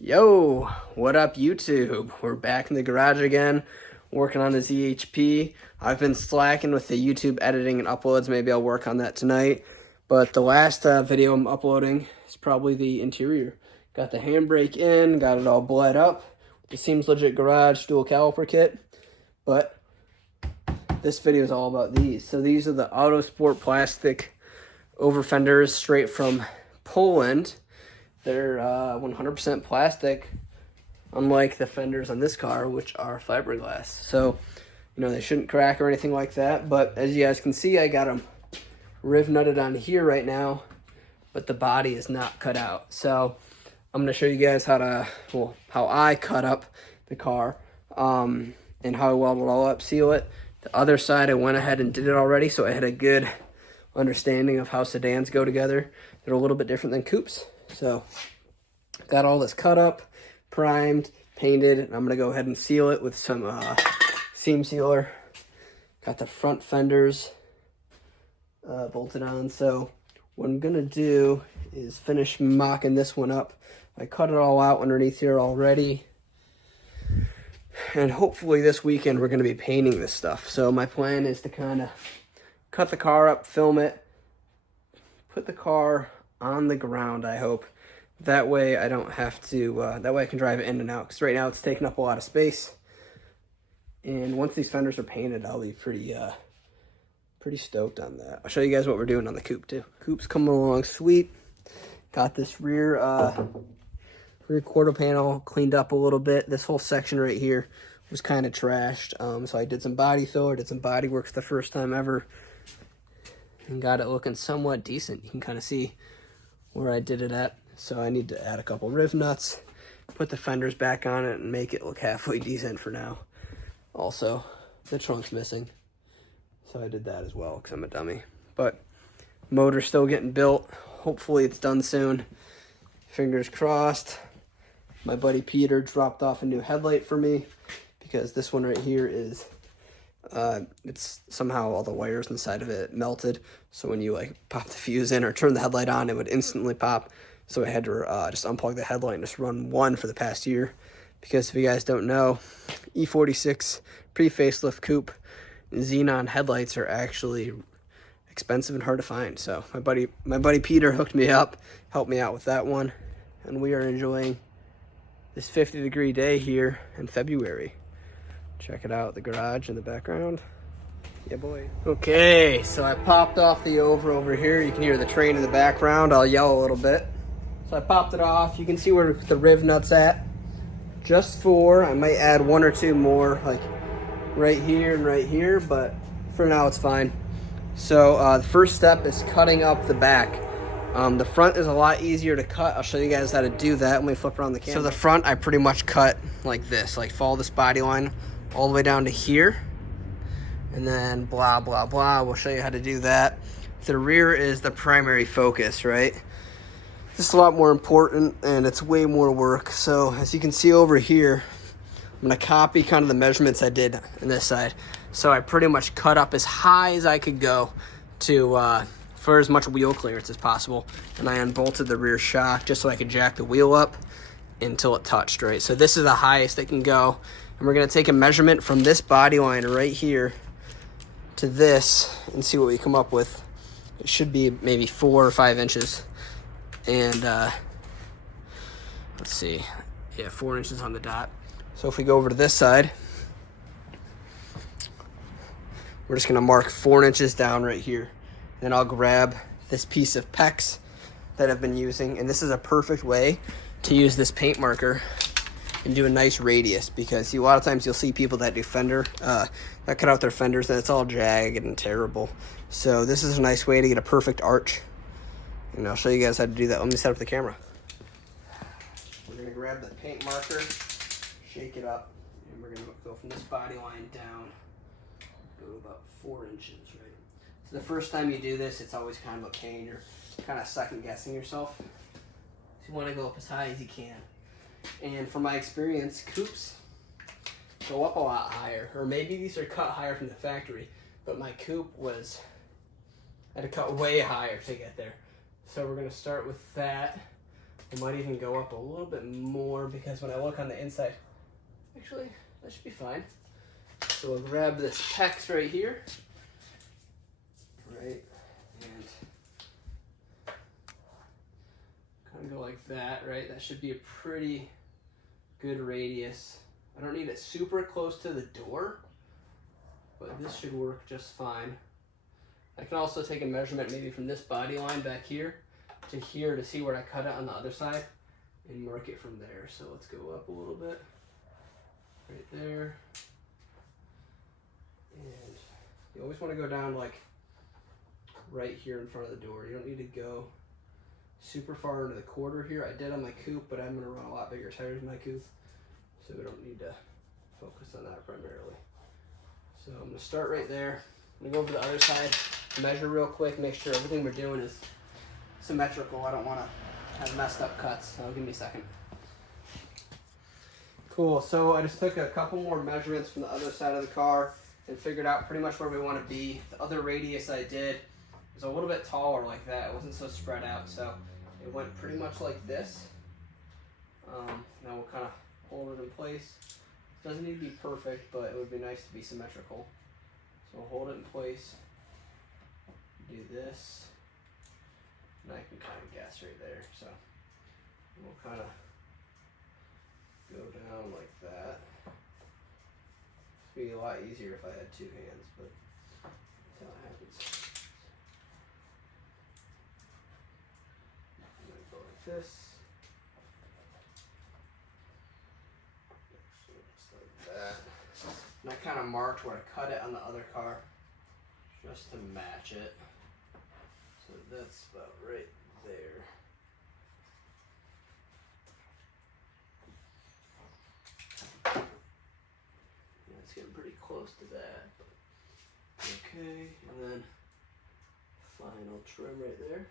Yo, what up YouTube? We're back in the garage again, working on this EHP. I've been slacking with the YouTube editing and uploads. Maybe I'll work on that tonight. But the last video I'm uploading is probably the interior. Got the handbrake in, got it all bled up. The Seems Legit Garage dual caliper kit. But this video is all about these. So these are the Autosport plastic overfenders straight from Poland. They're 100% plastic, unlike the fenders on this car, which are fiberglass. So, you know, they shouldn't crack or anything like that. But as you guys can see, I got them riv nutted on here right now, but the body is not cut out. So I'm going to show you guys how I cut up the car and how I weld it all up, seal it. The other side, I went ahead and did it already, so I had a good understanding of how sedans go together. They're a little bit different than coupes. So got all this cut up, primed, painted, and I'm going to go ahead and seal it with some seam sealer. Got the front fenders bolted on. So what I'm going to do is finish mocking this one up. I cut it all out underneath here already. And hopefully this weekend we're going to be painting this stuff. So my plan is to kind of cut the car up, film it, put the car on the ground, I hope. That way I don't have to, that way I can drive it in and out. Because right now it's taking up a lot of space. And once these fenders are painted, I'll be pretty stoked on that. I'll show you guys what we're doing on the coupe too. Coupe's coming along sweet. Got this rear quarter panel cleaned up a little bit. This whole section right here was kind of trashed. So I did some body filler, did some body work for the first time ever, and got it looking somewhat decent. You can kind of see where I did it at. So I need to add a couple riv nuts, put the fenders back on it, and make it look halfway decent for now. Also, the trunk's missing, so I did that as well because I'm a dummy. But motor's still getting built. Hopefully it's done soon. Fingers crossed. My buddy Peter dropped off a new headlight for me because this one right here is, it's somehow all the wires inside of it melted. So when you like pop the fuse in or turn the headlight on, it would instantly pop. So I had to just unplug the headlight and just run one for the past year. Because if you guys don't know, E46 pre-facelift coupe xenon headlights are actually expensive and hard to find. So my buddy Peter hooked me up, helped me out with that one, and we are enjoying this 50-degree day here in February. Check it out, the garage in the background. Yeah, boy. Okay, so I popped off the over here. You can hear the train in the background. I'll yell a little bit. So I popped it off. You can see where the riv nut's at. Just four. I might add one or two more, like right here and right here, but for now it's fine. So the first step is cutting up the back. The front is a lot easier to cut. I'll show you guys how to do that when we flip around the camera. So the front, I pretty much cut like this, like follow this body line all the way down to here. And then blah, blah, blah. We'll show you how to do that. The rear is the primary focus, right? This is a lot more important and it's way more work. So as you can see over here, I'm gonna copy kind of the measurements I did on this side. So I pretty much cut up as high as I could go to for as much wheel clearance as possible. And I unbolted the rear shock just so I could jack the wheel up until it touched, right? So this is the highest it can go. And we're gonna take a measurement from this body line right here to this and see what we come up with. It should be maybe 4 or 5 inches. And let's see, yeah, 4 inches on the dot. So if we go over to this side, we're just gonna mark 4 inches down right here. Then I'll grab this piece of PEX that I've been using, and this is a perfect way to use this paint marker and do a nice radius, because a lot of times you'll see people that do fender, that cut out their fenders and it's all jagged and terrible. So this is a nice way to get a perfect arch. And I'll show you guys how to do that. Let me set up the camera. We're gonna grab the paint marker, shake it up, and we're gonna go from this body line down, go about 4 inches, right? So the first time you do this, it's always kind of a pain. You're kind of second guessing yourself. So you wanna go up as high as you can. And from my experience, coupes go up a lot higher, or maybe these are cut higher from the factory, but my coupe was, I had to cut way higher to get there. So we're gonna start with that. It might even go up a little bit more because when I look on the inside, actually, that should be fine. So we'll grab this PEX right here, right, and kind of go like that, right? That should be a pretty good radius. I don't need it super close to the door, but this should work just fine. I can also take a measurement maybe from this body line back here to here to see where I cut it on the other side and mark it from there. So let's go up a little bit, right there. And you always want to go down like right here in front of the door. You don't need to go super far into the quarter here. I did on my coupe, but I'm going to run a lot bigger tires in my coupe, so we don't need to focus on that primarily. So I'm going to start right there. I'm going to go over to the other side, measure real quick, make sure everything we're doing is symmetrical. I don't want to have messed up cuts. So give me a second. Cool, so I just took a couple more measurements from the other side of the car and figured out pretty much where we want to be. The other radius I did was a little bit taller like that. It wasn't so spread out, so it went pretty much like this. Now we'll kind of hold it in place. It doesn't need to be perfect, but it would be nice to be symmetrical. So we'll hold it in place, do this, and I can kind of guess right there. So we'll kind of go down like that. It'd be a lot easier if I had two hands, but that's how it happens. I'm gonna go like this. Actually, just like that. And I kind of marked where I cut it on the other car, just to match it. So that's about right there. It's getting pretty close to that. Okay, and then final trim right there.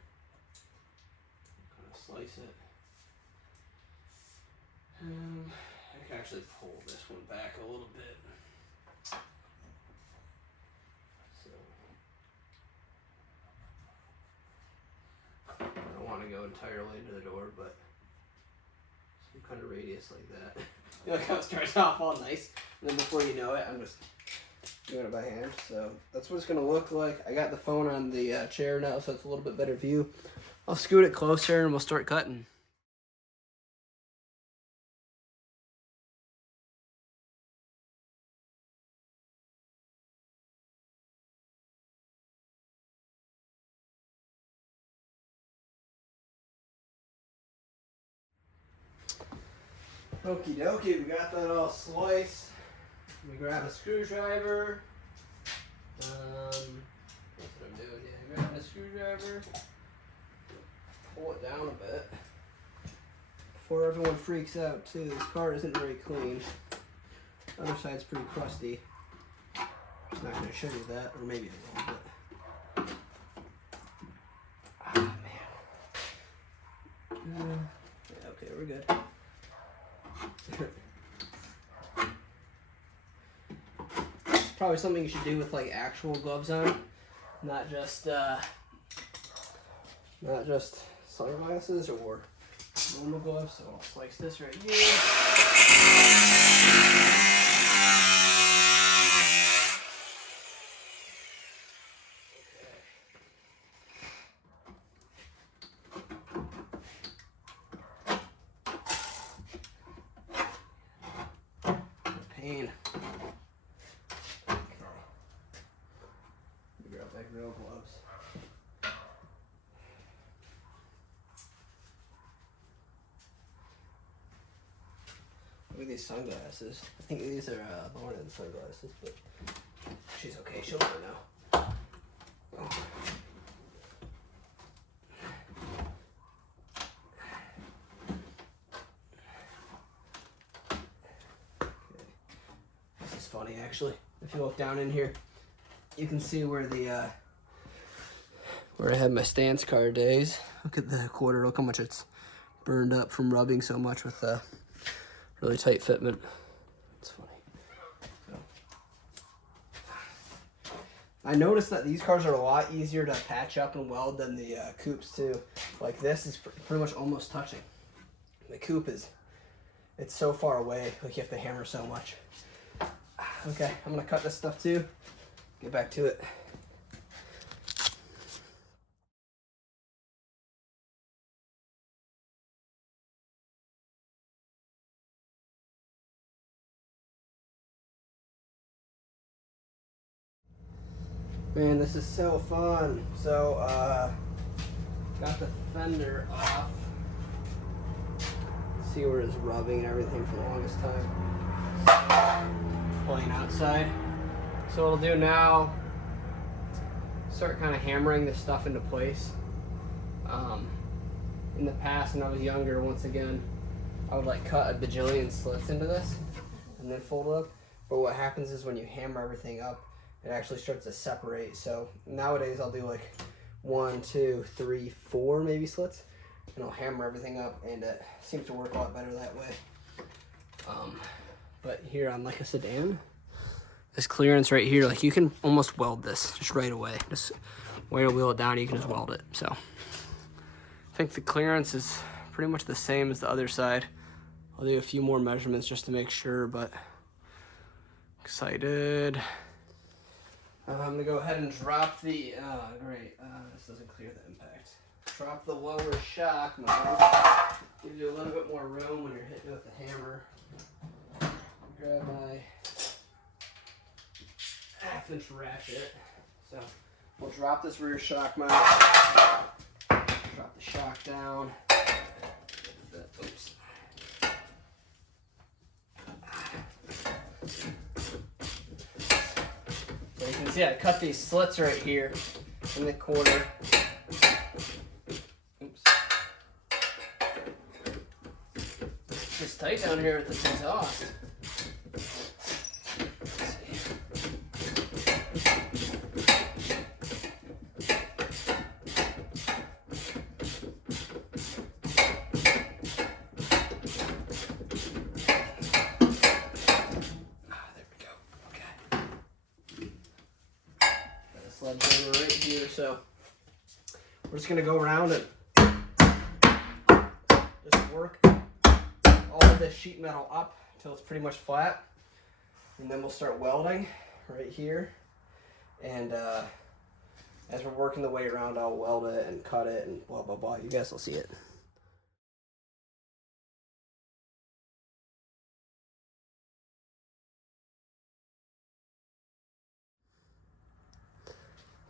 Kind of slice it. I can actually pull this one back a little bit. So I don't want to go entirely into the door, but some kind of radius like that. You know, how it starts off all nice, and then before you know it, I'm just doing it by hand. So that's what it's going to look like. I got the phone on the chair now, so it's a little bit better view. I'll scoot it closer and we'll start cutting. Okie dokie, we got that all sliced. We grab a screwdriver. That's what I'm doing, yeah. Grab a screwdriver. Pull it down a bit. Before everyone freaks out too, this car isn't very clean. The other side's pretty crusty. I'm not going to show you that, or maybe I will, but... Ah, man. Yeah, okay, we're good. Probably something you should do with like actual gloves on, not just sunglasses or normal gloves. So I'll slice this right here. Pain. Real gloves. Look at these sunglasses. I think these are Lauren's sunglasses, but she's okay. She'll never know. Oh. Okay. This is funny, actually. If you look down in here, you can see where the where I had my stance car days. Look at the quarter. Look how much it's burned up from rubbing so much with the really tight fitment. It's funny. So, I noticed that these cars are a lot easier to patch up and weld than the coupes too. Like this is pretty much almost touching. The coupe it's so far away, like you have to hammer so much. Okay, I'm gonna cut this stuff too. Get back to it. Man, this is so fun. So, got the fender off. See where it's rubbing and everything for the longest time. Pulling outside. So what I'll do now, start kind of hammering this stuff into place. In the past, when I was younger, once again, I would like cut a bajillion slits into this and then fold it up. But what happens is when you hammer everything up, it actually starts to separate. So nowadays I'll do like 1, 2, 3, 4 maybe slits, and I'll hammer everything up, and it seems to work a lot better that way. But here on like a sedan, this clearance right here, like you can almost weld this just right away. Just way to wheel it down, you can just weld it. So I think the clearance is pretty much the same as the other side. I'll do a few more measurements just to make sure, but excited. I'm gonna go ahead and drop the, this doesn't clear the impact. Drop the lower shock mount. Gives you a little bit more room when you're hitting with the hammer. Grab my 1/2 inch ratchet. So we'll drop this rear shock mount. Drop the shock down. Oops. So you can see I cut these slits right here in the corner. Oops. It's just tight down here with this exhaust. Sledgehammer right here, so we're just gonna go around and just work all of this sheet metal up until it's pretty much flat, and then we'll start welding right here. And as we're working the way around, I'll weld it and cut it and blah blah blah. You guys will see it.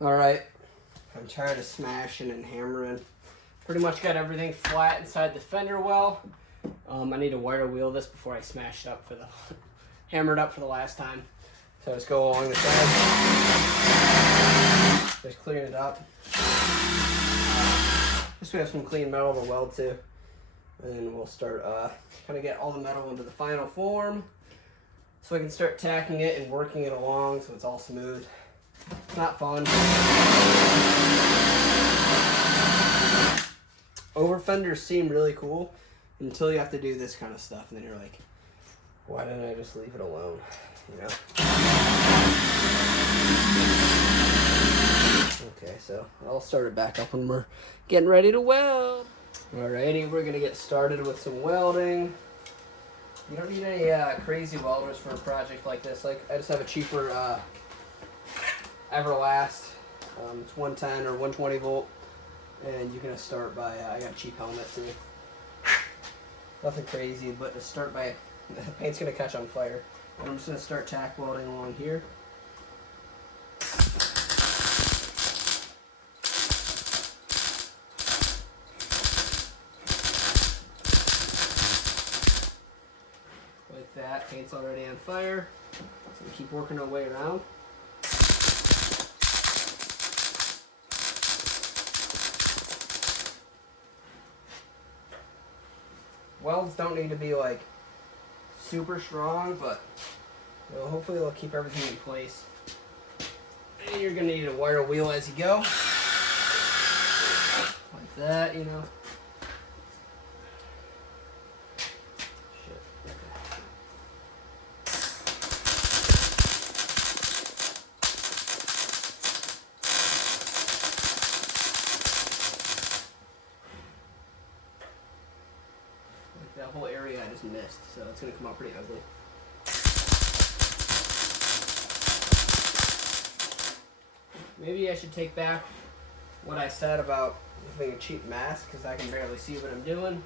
All right, I'm tired of smashing and hammering. Pretty much got everything flat inside the fender well. I need to wire wheel this before I smash it up for the, hammer it up for the last time. So let's go along the side, just clearing it up. Just so we have some clean metal to weld to. And then we'll start kind of get all the metal into the final form, so I can start tacking it and working it along so it's all smooth. It's not fun. Overfenders seem really cool until you have to do this kind of stuff, and then you're like, why didn't I just leave it alone? You know? Okay, so I'll start it back up when we're getting ready to weld. Alrighty, we're gonna get started with some welding. You don't need any crazy welders for a project like this. Like, I just have a cheaper Everlast. It's 110 or 120 volt, and you can start by I got a cheap helmet too. Nothing crazy, but to start by, the paint's gonna catch on fire. And I'm just gonna start tack welding along here. Like that, paint's already on fire. So we keep working our way around. Welds don't need to be like super strong, but you know, hopefully they'll keep everything in place. And you're gonna need a wire wheel as you go, like that, you know. Shit. just missed, so it's going to come out pretty ugly. Maybe I should take back what I said about having a cheap mask, because I can barely see what I'm doing.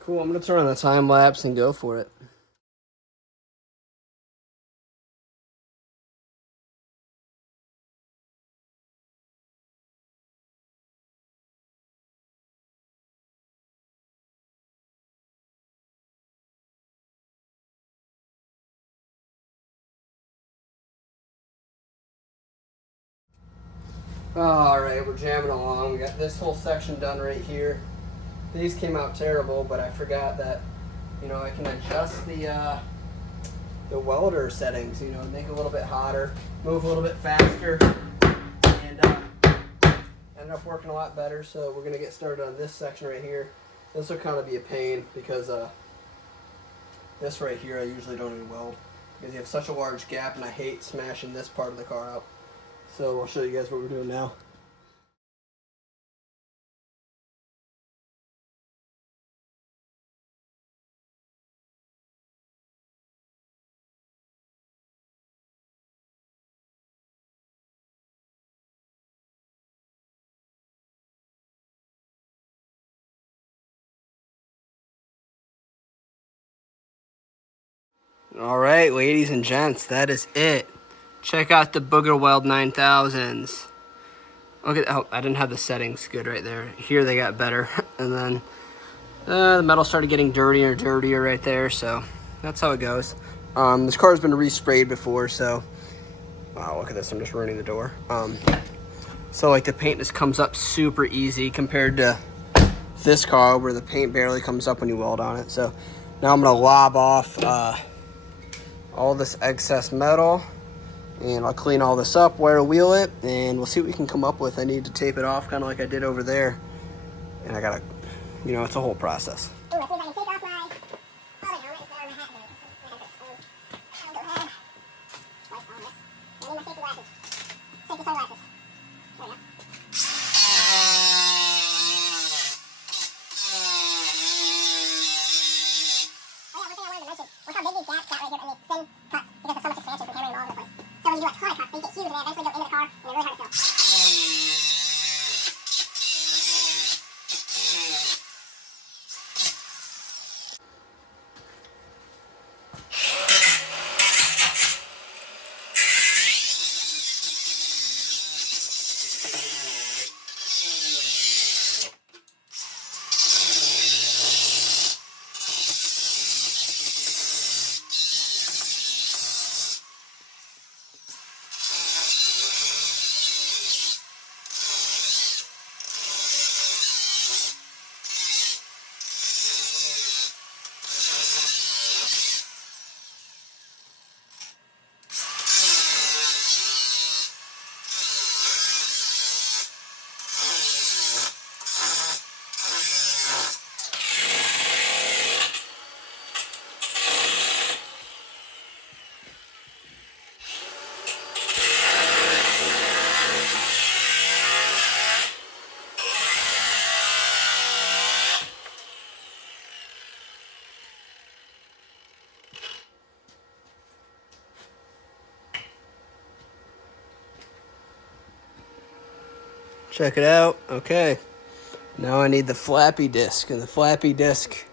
Cool, I'm going to turn on the time lapse and go for it. Alright, we're jamming along. We got this whole section done right here. These came out terrible, but I forgot that, you know, I can adjust the welder settings, you know, make it a little bit hotter, move a little bit faster, and ended up working a lot better. So we're going to get started on this section right here. This will kind of be a pain because this right here I usually don't even weld because you have such a large gap, and I hate smashing this part of the car out. So I'll show you guys what we're doing now. Alright, ladies and gents, that is it. Check out the Booger Weld 9000s. Look at, oh, I didn't have the settings good right there. Here they got better. And then the metal started getting dirtier and dirtier right there, so that's how it goes. This car's been resprayed before, so wow, look at this, I'm just ruining the door. So like the paint just comes up super easy compared to this car where the paint barely comes up when you weld on it. So now I'm gonna lob off all this excess metal, and I'll clean all this up, wire wheel it, and we'll see what we can come up with. I need to tape it off kind of like I did over there, and I gotta, you know, it's a whole process. Ooh, I think I can take off my helmet instead of my hat. Go ahead. Wipe on this. I need my safety glasses. Safety sunglasses. There we go. Oh yeah, one thing I wanted to mention. Look how big these gaps got right here on these thin cuts because of so much expansion from hammering all over the place. So when you do a ton of cuts, they get huge and they eventually go into the car, and they're really hard to fill. Check it out. Okay. Now I need the flappy disc, and the flappy disc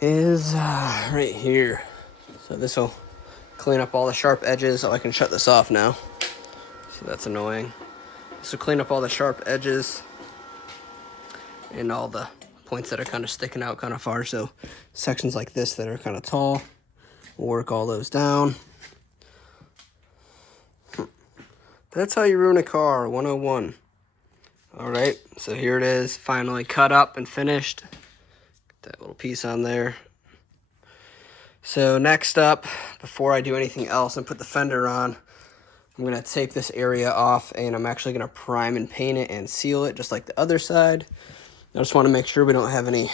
is right here. So this will clean up all the sharp edges. Oh, I can shut this off now. So that's annoying. This will clean up all the sharp edges and all the points that are kind of sticking out kind of far. So sections like this that are kind of tall, we'll work all those down. That's how you ruin a car, 101. All right, so here it is, finally cut up and finished. Get that little piece on there. So next up, before I do anything else and put the fender on, I'm I'm going to tape this area off, and I'm actually going to prime and paint it and seal it just like the other side. I just want to make sure we don't have any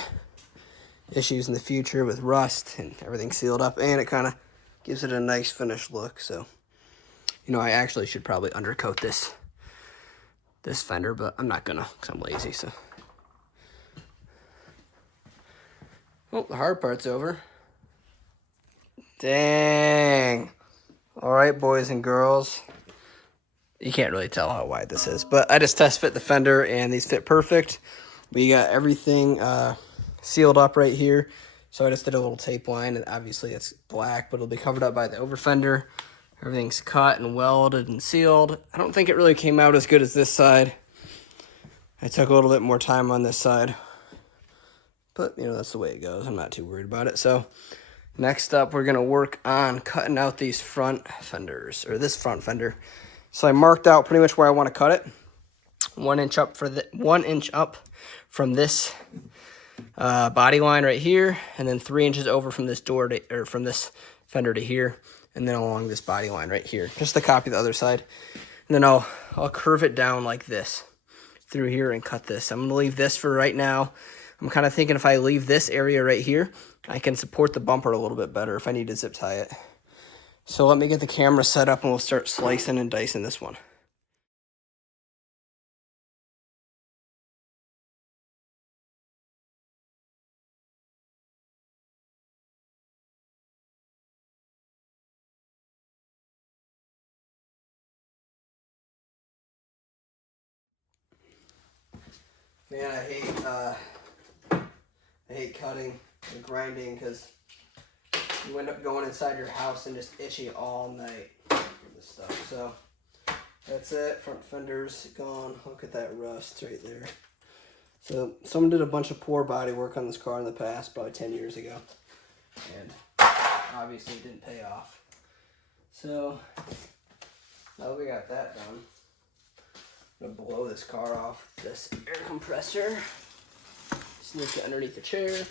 issues in the future with rust and everything sealed up, and it kind of gives it a nice finished look. So, you know, I actually should probably undercoat this fender, but I'm not gonna because I'm lazy. So, oh, the hard part's over. Dang. All right, boys and girls. You can't really tell how wide this is, but I just test fit the fender, and these fit perfect. We got everything sealed up right here. So I just did a little tape line, and obviously it's black, but it'll be covered up by the overfender. Everything's cut and welded and sealed. I don't think it really came out as good as this side. I took a little bit more time on this side, but you know, that's the way it goes. I'm not too worried about it. So next up, we're gonna work on cutting out these front fenders, or this front fender. So I marked out pretty much where I want to cut it. 1 inch up for the 1 inch up from this body line right here, and then 3 inches over from this door to, or from this fender to here, and then along this body line right here, just to copy the other side. And then I'll curve it down like this through here and cut this. I'm gonna leave this for right now. I'm kind of thinking if I leave this area right here, I can support the bumper a little bit better if I need to zip tie it. So let me get the camera set up, and we'll start slicing and dicing this one. Man, I hate cutting and grinding because you end up going inside your house and just itchy all night for this stuff. So that's it. Front fender's gone. Look at that rust right there. So someone did a bunch of poor body work on this car in the past, probably 10 years ago, and obviously it didn't pay off. So now that we got that done, I'm gonna blow this car off with this air compressor. Sneak it underneath the chair.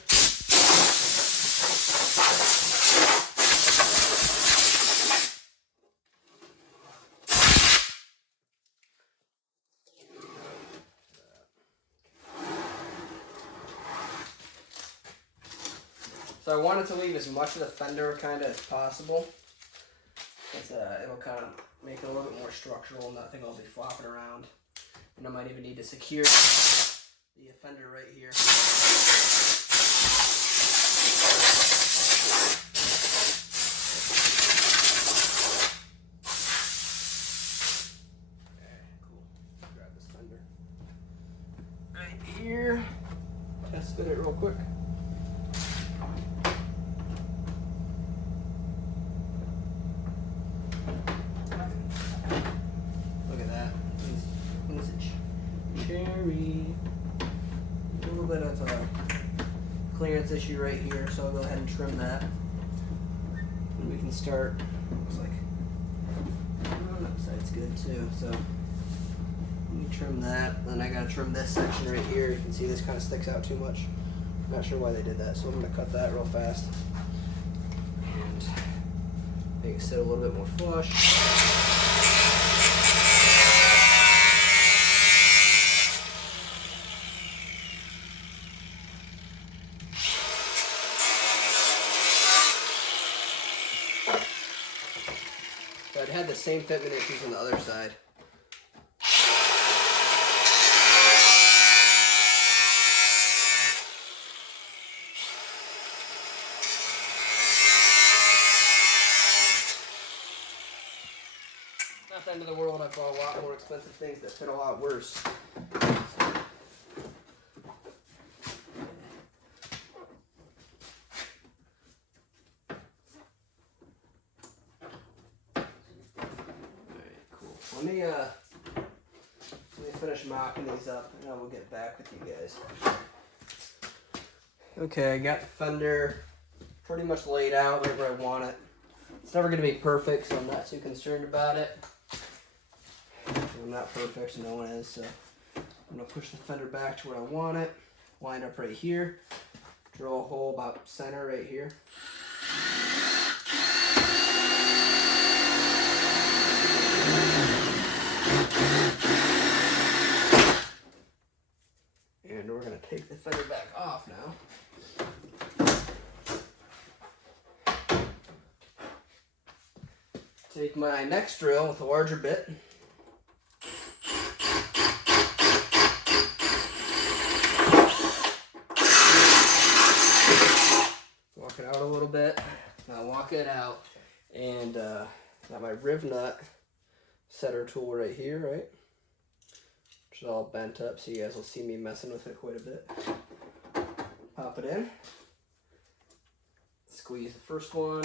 So I wanted to leave as much of the fender kind of as possible. It'll kind of make it a little bit more structural, nothing will be flopping around. And I might even need to secure the fender right here. Okay, cool. Grab this fender right here. Test fit it real quick. Cherry. A little bit of a clearance issue right here, so I'll go ahead and trim that. And we can start. Looks like that side's good too. So let me trim that. Then I gotta trim this section right here. You can see this kind of sticks out too much. Not sure why they did that, so I'm gonna cut that real fast and make it sit a little bit more flush. It had the same fitment issues on the other side. Not the end of the world. I've bought a lot more expensive things that fit a lot worse. Let me finish mocking these up, and then we'll get back with you guys. Okay, I got the fender pretty much laid out right where I want it. It's never going to be perfect, so I'm not too concerned about it. I'm not perfect, no one is, so I'm going to push the fender back to where I want it. Line up right here. Drill a hole about center right here. And we're going to take the fender back off now. Take my next drill with a larger bit. Walk it out a little bit. Now walk it out. And got my riv nut setter tool right here, right? Which is all bent up, so you guys will see me messing with it quite a bit. Pop it in. Squeeze the first one.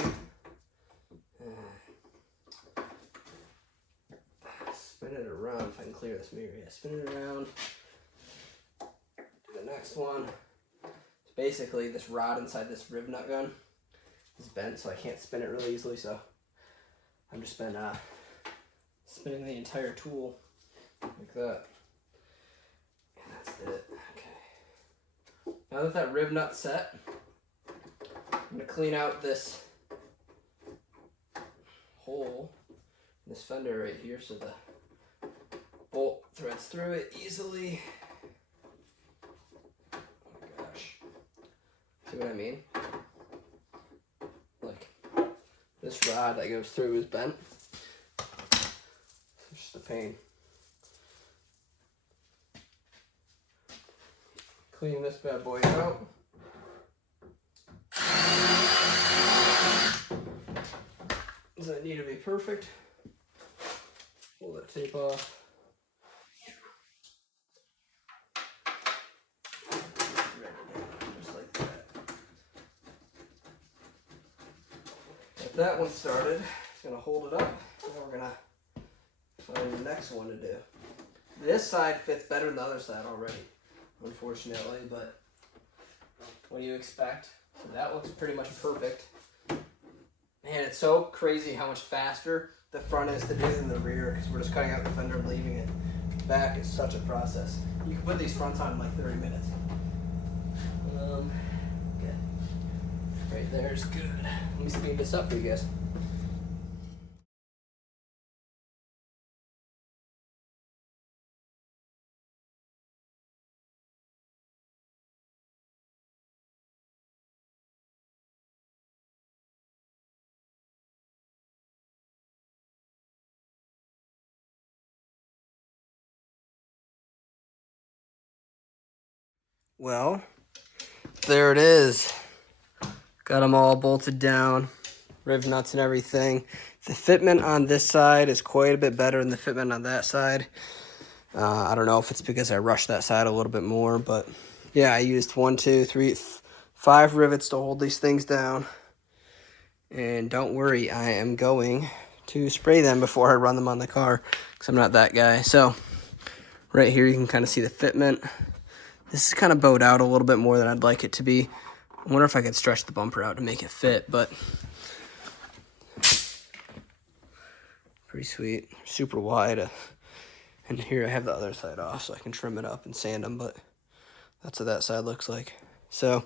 Spin it around if I can clear this mirror. Yeah, spin it around. Do the next one. It's basically this rod inside this riv nut gun is bent, so I can't spin it really easily. So I'm just been spinning the entire tool like that, and that's it. Okay. Now that that riv nut's set, I'm gonna clean out this hole, this fender right here, so the bolt threads through it easily. Oh my gosh. See what I mean? Like, this rod that goes through is bent. It's just a pain. Clean this bad boy out. Doesn't need to be perfect. Pull that tape off. Just like that. Get that one started. Just gonna hold it up. And we're gonna find the next one to do. This side fits better than the other side already, unfortunately, but what do you expect? So that looks pretty much perfect. Man, it's so crazy how much faster the front is to do than the rear, because we're just cutting out the fender and leaving it. Back is such a process. You can put these fronts on in like 30 minutes. Okay. Right there's good. Let me speed this up for you guys. Well, there it is. Got them all bolted down, riv nuts and everything. The fitment on this side is quite a bit better than the fitment on that side. I don't know if it's because I rushed that side a little bit more, but yeah, I used 1, 2, 3, 5 rivets to hold these things down. And don't worry, I am going to spray them before I run them on the car, because I'm not that guy. So right here you can kind of see the fitment. This is kind of bowed out a little bit more than I'd like it to be. I wonder if I could stretch the bumper out to make it fit, but pretty sweet, super wide. And here I have the other side off so I can trim it up and sand them, but that's what that side looks like. So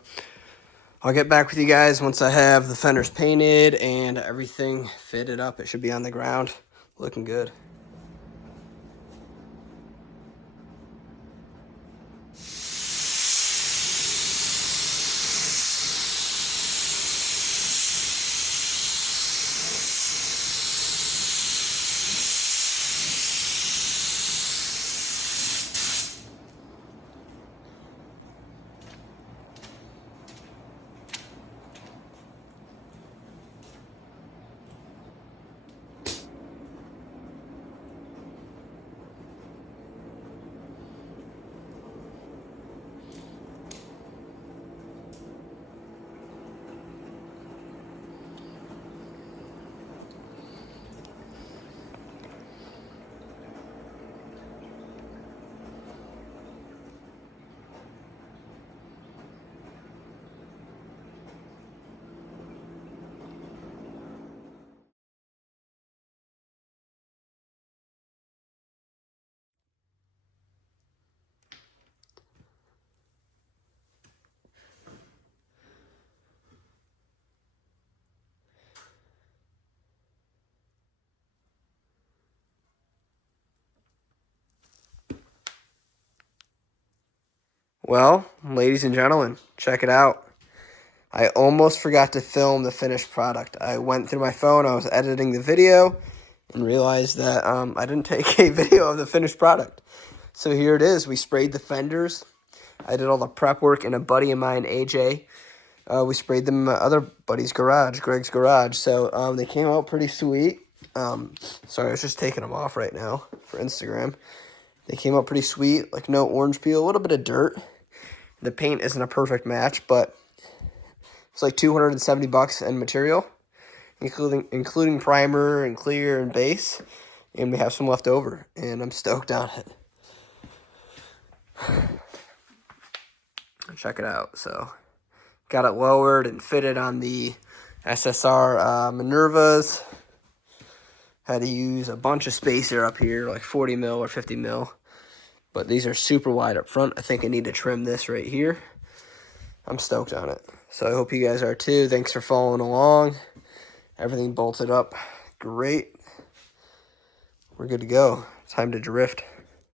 I'll get back with you guys once I have the fenders painted and everything fitted up. It should be on the ground, looking good. Well, ladies and gentlemen, check it out. I almost forgot to film the finished product. I went through my phone, I was editing the video, and realized that I didn't take a video of the finished product. So here it is. We sprayed the fenders. I did all the prep work in a buddy of mine, AJ. We sprayed them in my other buddy's garage, Greg's garage. So they came out pretty sweet. Sorry, I was just taking them off right now for Instagram. They came out pretty sweet, like no orange peel, a little bit of dirt. The paint isn't a perfect match, but it's like $270 in material, including primer and clear and base. And we have some left over, and I'm stoked on it. Check it out. So, got it lowered and fitted on the SSR Minervas. Had to use a bunch of spacer up here, like 40 mil or 50 mil. But these are super wide up front. I think I need to trim this right here. I'm stoked on it. So I hope you guys are too. Thanks for following along. Everything bolted up great. We're good to go. Time to drift.